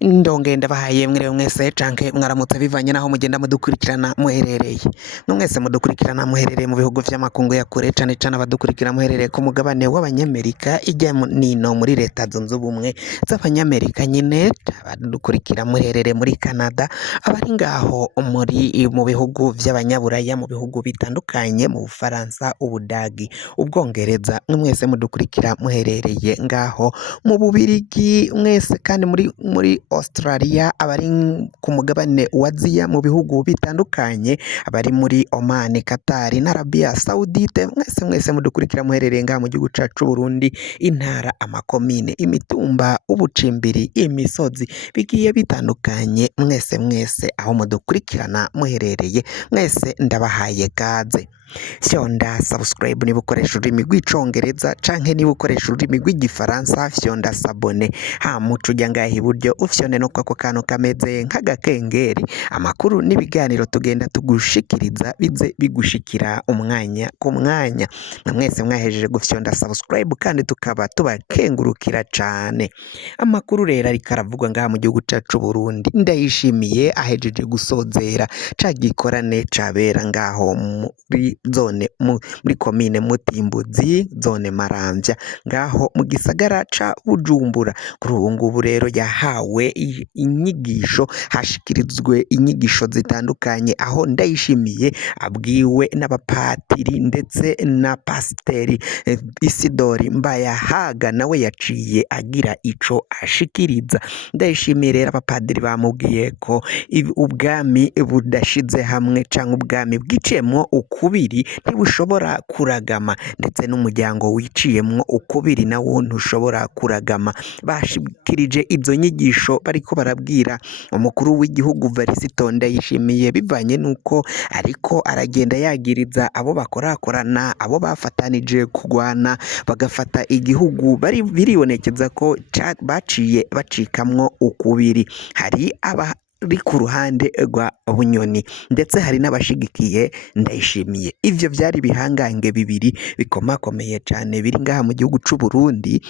Ndongenda bahaye mwiriwe mwese canke mwaramutse bivanye naho mugenda mudukurikirana muherereye. Mwese mudukurikirana muherereye mu bihugu vy'amakungu ya kure cane cane abadukurikira muherereye ku mugabane w'abanyamerika ijya nino muri leta zunze ubumwe z'abanyamerika nyine, abadukurikira muherereye muri Canada, abari ngaho mu bihugu vy'abanyaburaya, mu bihugu bitandukanye, mu Bufaransa, Ubudagi, Ubwongereza, mwese mudukurikira muherereye ngaho mu Bubirigi, mwese kandi muri Australia, abari ku mugabane wa Aziya mu bihugu bitandukanye, abari muri Oman, Qatar na Arabia Saudite, mwese mudukurikira muherereye ngaha mu gihugu cacu Burundi, intara, amakomine, imitumba, ubucimbiri, imisozi bigiye bitandukanye, mwese aho mudukurikirana muherereye, mwese ndabahaye gaze. Fyonda subscribe niba ukoresha ururimi rw'icongereza canke niba ukoresha ururimi rw'igifaransa, fyonda sabone, muco ujya ngaha iburyo ufyone no kwako kantu kameze nk'agakengeri, amakuru n'ibiganiro tugenda tugushikiriza bize bigushikira umwanya ku mwanya. Mwese mwahejeje gufyonda subscribe kandi tukaba tubakengurukira cane. Amakuru rero ariko aravugwa ngaha mu gihugu cacu Burundi, Ndayishimiye ahejeje gusozera ca gikorane cabera ngaho muri zone muri komine Mutimbuzi, zone Maramvya, ngaho mu gisagara ca Bujumbura. Kuri ubu ngubu rero yahawe inyigisho, hashikirizwe inyigisho zitandukanye, aho Ndayishimiye abwiwe n'abapatiri ndetse na pasiteri Isidori Mbayahaga nawe yaciye agira ico ashikiriza. Ndayishimiye rero abapadiri bamubwiye ko ubwami budashize hamwe canke ubwami bwiciyemwo ukubiri ntibushobora kuragama, ndetse n'umuryango wiciyemwo ukubiri nawo ntushobora kuragama. Bashikirije izo nyigisho bariko barabwira umukuru w'igihugu Varisito Ndayishimiye, bivanye nuko ariko aragenda yagiriza abo bakorakorana, abo bafatanije kugwana bagafata igihugu, biribonekeza ko baciye bacikamwo ukubiri. Hari ari ku ruhande rwa Bunyoni ndetse hari n'abashigikiye Ndayishimiye. Ivyo vyari ibihangange bibiri bikomakomeye cane biri ngaha mu gihugu c'u Burundi.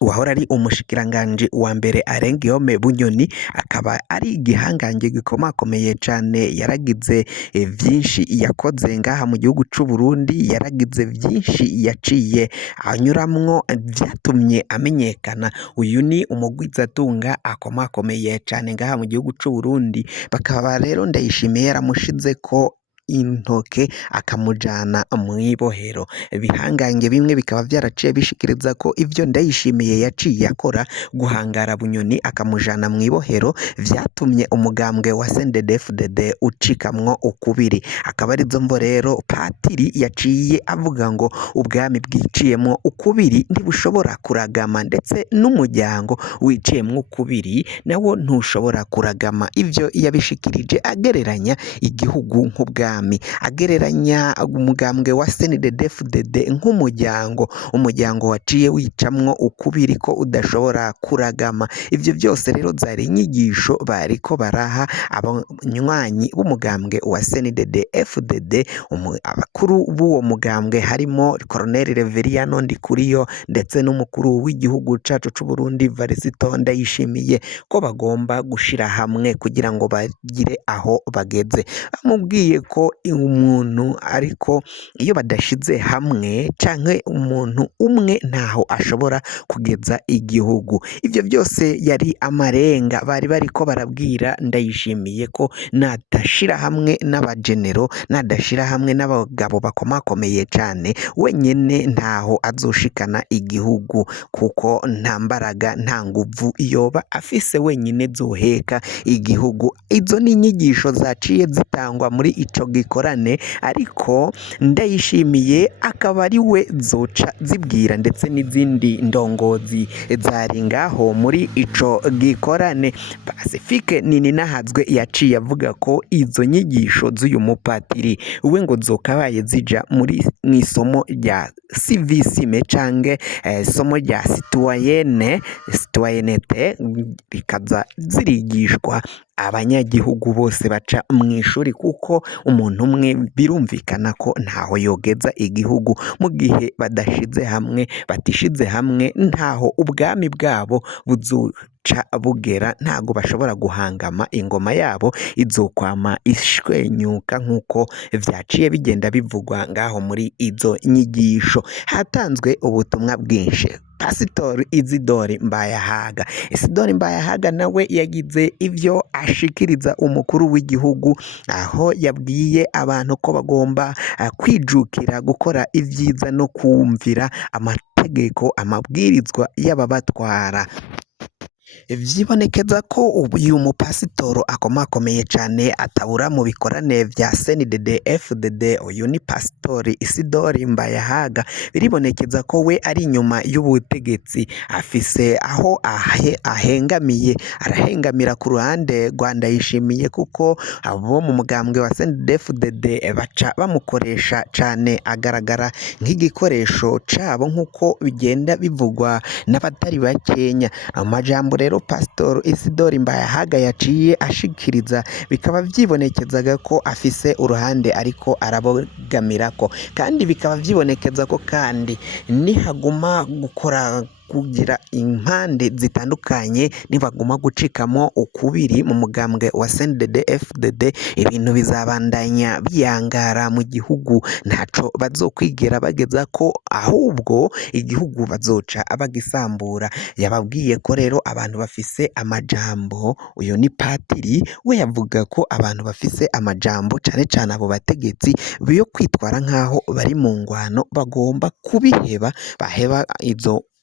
Wahora ari umushikiranganje wa mbere Arengiyome Bunyoni akaba ari igihangange gikomakomeye cane, yaragize vyinshi yakoze ngaha mu gihugu c'u Burundi, yaragize vyinshi yaciye anyuramwo vyatumye amenyekana. Uyu ni umugwizatunga akomakomeye cane ngaha mu gihugu c'u Burundi, bakaba rero Ndayishimiye yaramushizeko intoke akamujana mw'ibohero. Ibihangange bimwe bikaba vyaraciye bishikiriza ko ivyo Ndayishimiye yaciye akora guhangara Bunyoni akamujana mw'ibohero vyatumye umugambwe wa CNDD-FDD ucikamwo ukubiri. Akaba arizo mvo rero patiri yaciye avuga ngo ubwami bwiciyemwo ukubiri ntibushobora kuragama, ndetse n'umuryango wiciyemwo ukubiri nawo ntushobora kuragama. Ivyo yabishikirije agereranya igihugu nk'ubwami, agereranya umugambwe wa CNDD-FDD nk'umuryango waciye wicamwo ukubiri ko udashobora kuragama. Ivyo byose rero zari inyigisho bariko baraha abanywanyi b'umugambwe wa CNDD-FDD. Abakuru b'uwo mugambwe harimo Colonel Reveriyano Ndikuriyo ndetse n'umukuru w'igihugu cacu c'u Burundi Varisito Ndayishimiye, ko bagomba gushira hamwe kugira ngo bagire aho bageze. Bamubwiye ko umuntu ariko iyo badashize hamwe canke umuntu umwe ntaho ashobora kugeza igihugu. Ivyo byose yari amarenga bari bariko barabwira Ndayishimiye ko nadashira hamwe n'abagenero, nadashira hamwe n'abagabo bakomakomeye cane, wenyene ntaho azoshikana igihugu, kuko nta mbaraga nta nguvu yoba afise wenyine zoheka igihugu. Izo ni inyigisho zaciye zitangwa muri ico gikorane, ariko Ndayishimiye akaba ari we zoca zibwira ndetse n'izindi ndongozi zari ngaho muri ico gikorane. Pacifique Nininahazwe yaciye avuga ko izo nyigisho z'uyu mupatiri we ngo zokabaye zija muri mwisomo rya civisme canke somo rya citoyenneté, bikaza zirigishwa abanyagihugu bose baca mw'ishuri, kuko umuntu umwe birumvikana ko ntaho yogeza igihugu mu gihe badashize hamwe, batishize hamwe ntaho ubwami bwabo buca bugera ntago bashobora guhangama, ingoma yabo izokwama ishwenyuka nk'uko vyaciye bigenda bivugwa ngaho muri izo nyigisho. Hatanzwe ubutumwa bwinshi. Pasitori Isidori Mbayahaga. Isidori Mbayahaga nawe yagize ivyo ashikiriza umukuru w'igihugu, aho yabwiye abantu ko bagomba kwijukira gukora ivyiza no kumvira amategeko, amabwirizwa y'ababatwara. Vyibonekeza ko uyu mupasitoro akomakomeye cane atabura mu bikorane vya CNDD FDD. Uyu ni pasitori Isidori Mbayahaga. Biribonekeza ko we ari inyuma y'ubutegetsi, afise aho ahengamiye, arahengamira ku ruhande rwa Ndayishimiye, kuko abo mu mugambwe wa CNDD FDD baca bamukoresha cane, agaragara nk'igikoresho cabo nk'uko bigenda bivugwa n'abatari bakenya. Amajambo rero Pastor Isidori Mbayahaga yaciye ashikiriza bikaba vyibonekezaga ko afise uruhande ariko arabogamirako, kandi bikaba vyibonekeza ko kandi nihaguma gukora kugira impande zitandukanye, nibaguma gucikamo ukubiri mu mugambwe wa CNDD FDD, ibintu bizabandanya biyangara mu gihugu, ntaco bazokwigera bageza ko, ahubwo igihugu bazoca bagisambura. Yababwiye ko rero abantu bafise amajambo, uyu ni patiri we yavuga ko abantu bafise amajambo cane cane abo bategetsi biyo kwitwara nkaho bari mu ngwano bagomba kubiheba, baheba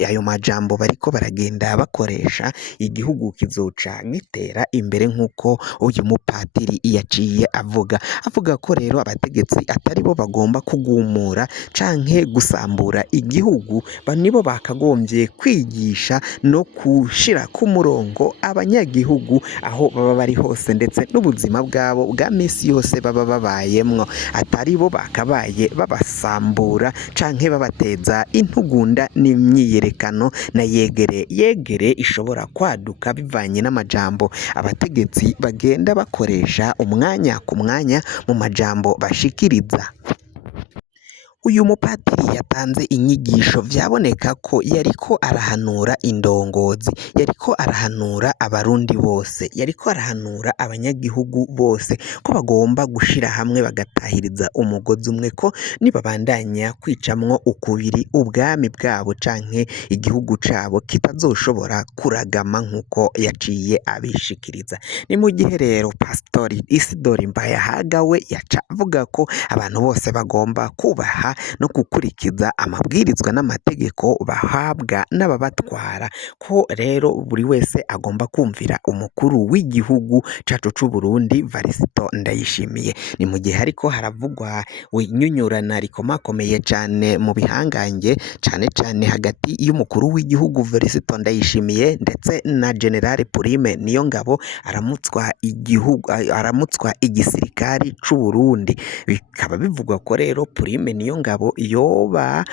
ayo majambo bariko baragenda bakoresha, igihugu kizoca gitera imbere nk'uko uyu mupatiri yaciye avuga ko rero abategetsi atari bo bagomba kugumura canke gusambura igihugu, nibo bakagombye kwigisha no kushira ku murongo abanyagihugu aho baba bari hose, ndetse n'ubuzima bwabo bwa misi yose baba babayemwo, atari bo bakabaye babasambura canke babateza intugunda n'imyiyerekano na yegere ishobora kwaduka bivanye n'amajambo abategetsi bagenda bakoresha umwanya ku mwanya mu majambo bashikiriza. Uyu mupatiri yatanze inyigisho, vyaboneka ko yariko arahanura indongozi, yariko arahanura abarundi bose, yariko arahanura abanyagihugu bose ko bagomba gushira hamwe bagatahiriza umugozi umwe, ko nibabandanya kwicamwo ukubiri ubwami bwabo canke igihugu cabo kitazoshobora kuragama nk'uko yaciye abishikiriza. Ni mu gihe rero Pastori Isidori Mbayahaga we yaca avuga ko abantu bose bagomba kubaha no gukurikiza amabwirizwa n'amategeko bahabwa n'ababatwara, ko rero buri wese agomba kumvira umukuru w'igihugu cacu c'u Burundi Varisito Ndayishimiye. Ni mu gihe ariko haravugwa inyunyurana rikomakomeye cane mu bihangange, cane hagati y'umukuru w'igihugu Varisito Ndayishimiye ndetse na General Prime Niyongabo aramutswa igisirikari c'u Burundi. Bikaba bivugwa ko rero Prime Niyongabo yoba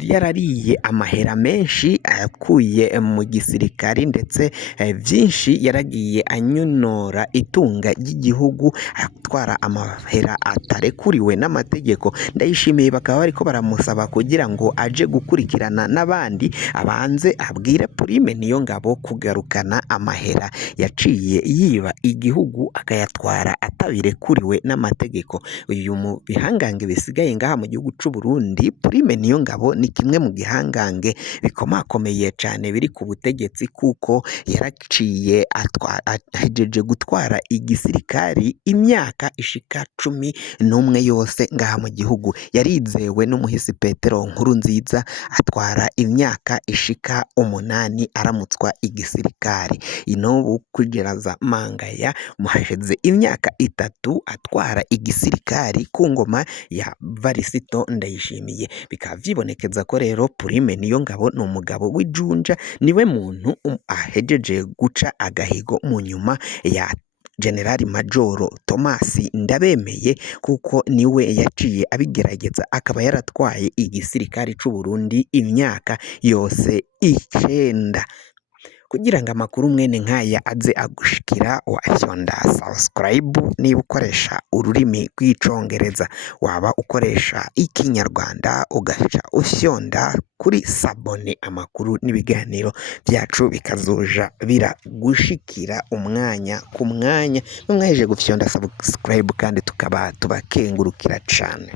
yarariye amahera menshi akuye mu gisirikari, ndetse vyinshi yaragiye anyunora itunga ry'igihugu, atwara amahera atarekuriwe n'amategeko. Ndayishimiye bakaba bariko baramusaba kugira ngo aje gukurikirana n'abandi, abanze abwire Prime Niyongabo kugarukana amahera yaciye yiba igihugu akayatwara atabirekuriwe n'amategeko. Uyu mu bihangange bisigaye ngaha mu gihugu c'u Burundi, Prime Niyongabo ni kimwe mu gihangange bikomakomeye cane biri ku butegetsi, kuko yaraciye ahejeje gutwara igisirikari imyaka ishika 11 yose ngaha mu gihugu. Yarizewe n'umuhisi Petero Nkurunziza atwara imyaka ishika 8 aramutswa igisirikari. Inobu kugeraza mangaya muhaheze imyaka 3 atwara igisirikari ku ngoma ya Varisito Ndayishimiye. Bikaba vyibonekeza ko rero Prime Niyongabo ni umugabo w'ijunja, niwe muntu ahejeje guca agahigo mu nyuma ya General Majoro Thomas Ndabemeye, kuko niwe yaciye abigerageza akaba yaratwaye igisirikari c'u Burundi imyaka yose 9. kugira ngo amakuru mwene nk'aya aze agushikira wafyonda subscribe niba ukoresha ururimi rw'icongereza, waba ukoresha ikinyarwanda ugaca ufyonda kuri sabone, amakuru n'ibiganiro byacu bikazoja biragushikira umwanya ku mwanya. Numwaheje gufyonda subscribe kandi tukaba tubakengurukira cane.